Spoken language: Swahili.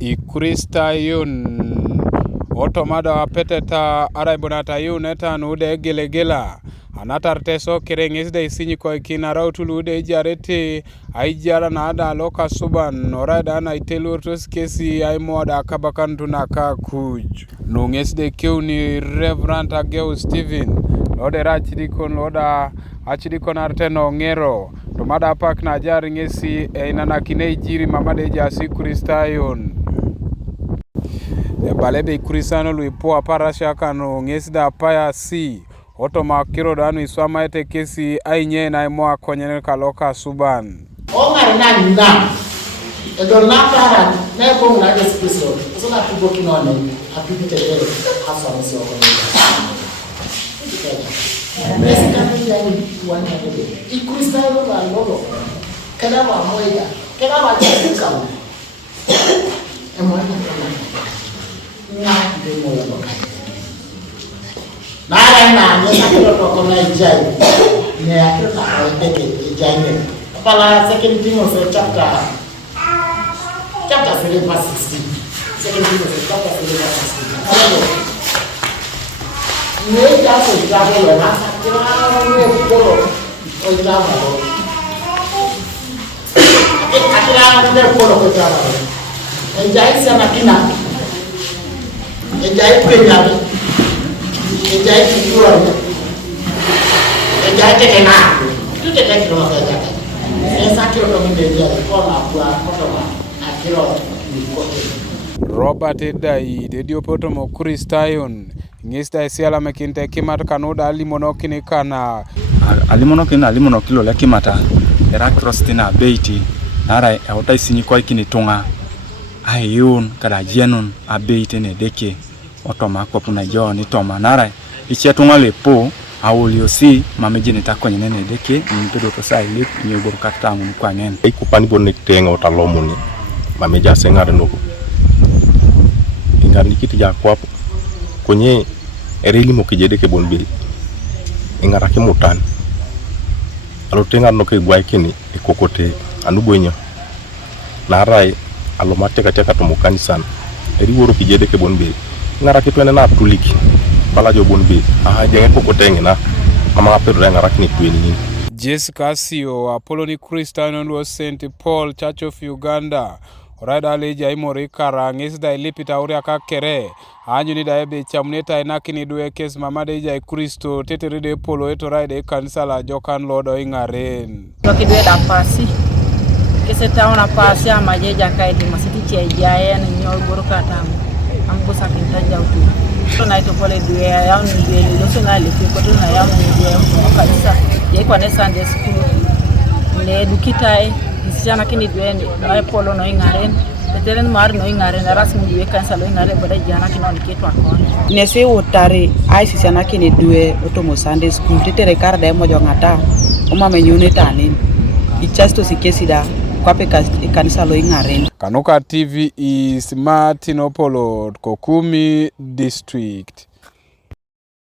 Ikristayon otomada wapeteta araibonata yuneta nude gelegela anatarteso kerengis de sinyi ko kinara tulude jarete aijara nada loka suban orada na itelurtos kesi aimoda kabakantuna ka kuj nunges de kiuni Reverend Ageu Steven lode rachidikon loda achidikon arteno ngero tomada pak na jari ngesi inana kinei jiri mamade jasi Ikristayon balebe Ikristayon luipoa parasha kano ngesi da paya si otoma kiro danu iswama ete kesi ainye na imo akonyene kaloka suban onga na nga edo na para na ko na despeso so na tubo kinone apipite ele hasa msi wa Ikristayon wa lolo kana wa moya kana wa chika emwana na de moya nara na nyakiro to kona ijai ne yakiro na eke ijai ne pala second Timothy chapter 3 verse 16 second Timothy chapter 3 verse 16 ne ya so jabo na kira ne polo o jabo akira ne polo ko jabo ijai sana kina ijai Ekwenyar ejai kitura ejai tekena tute tekiro makaja esa kiro to minde ko na kwa kotoma akiro ni Robert Edai dedio potom Ikristayon ngesta esiala mekinte kimata kanoda alimonokini kana alimonokilo la kimata era crostina beiti nara autai sinyi kwa ikini tunga ayun kada jenon abeiti ne deke otoma kopuna jo ni toma nara ichetunga lepo awoliosi mamejini takwenye nene deke ni pedo to sai lip ni bor katangu kwa nene ikupani bonni tenga otalomuni mameja sengare noko ingani kiti ja kwapo konye ereli mokijede ke bonbil ingara ke mutan alo tenga no ke gwaikini ikokote anubonyo narai alo mateka teka to mukani sana eri woro kijede ke bonbil ngara kitwene na tuliki bala jo bonbi jenge kokotengi na mama apero ngara kini twini Jessica Sio Apollo Ikristayon was St. Paul Church of Uganda orada leja imori karangis da ilipita uri akakere anyu ni daebe chamneta inakini duwe kes mamade ja Ikristo teteride polo eto raide kanisa la Jokan Lodo ingaren wakidwe da pasi kese taona pasi amajeja kaidi masiti chejaye ni nyogoro katangu ambusa kintaja utu so na ito pole duwe ya ndiye loso na lefi koto na ya ndiye kanisa ye kwa ne Sunday school le dukitai isiana kini duwe na polo no ingaren tetelen mar no ingaren rasmu duwe kanisa lo ingare boda jana kino niketwa akone nese utare ai isiana kini duwe otomo Sunday school tetere karda mojo ngata oma menyune tani ichasto sikesida kwape kanisa lo ingaren Kanuka TV is Martin Opolo Kokumi District.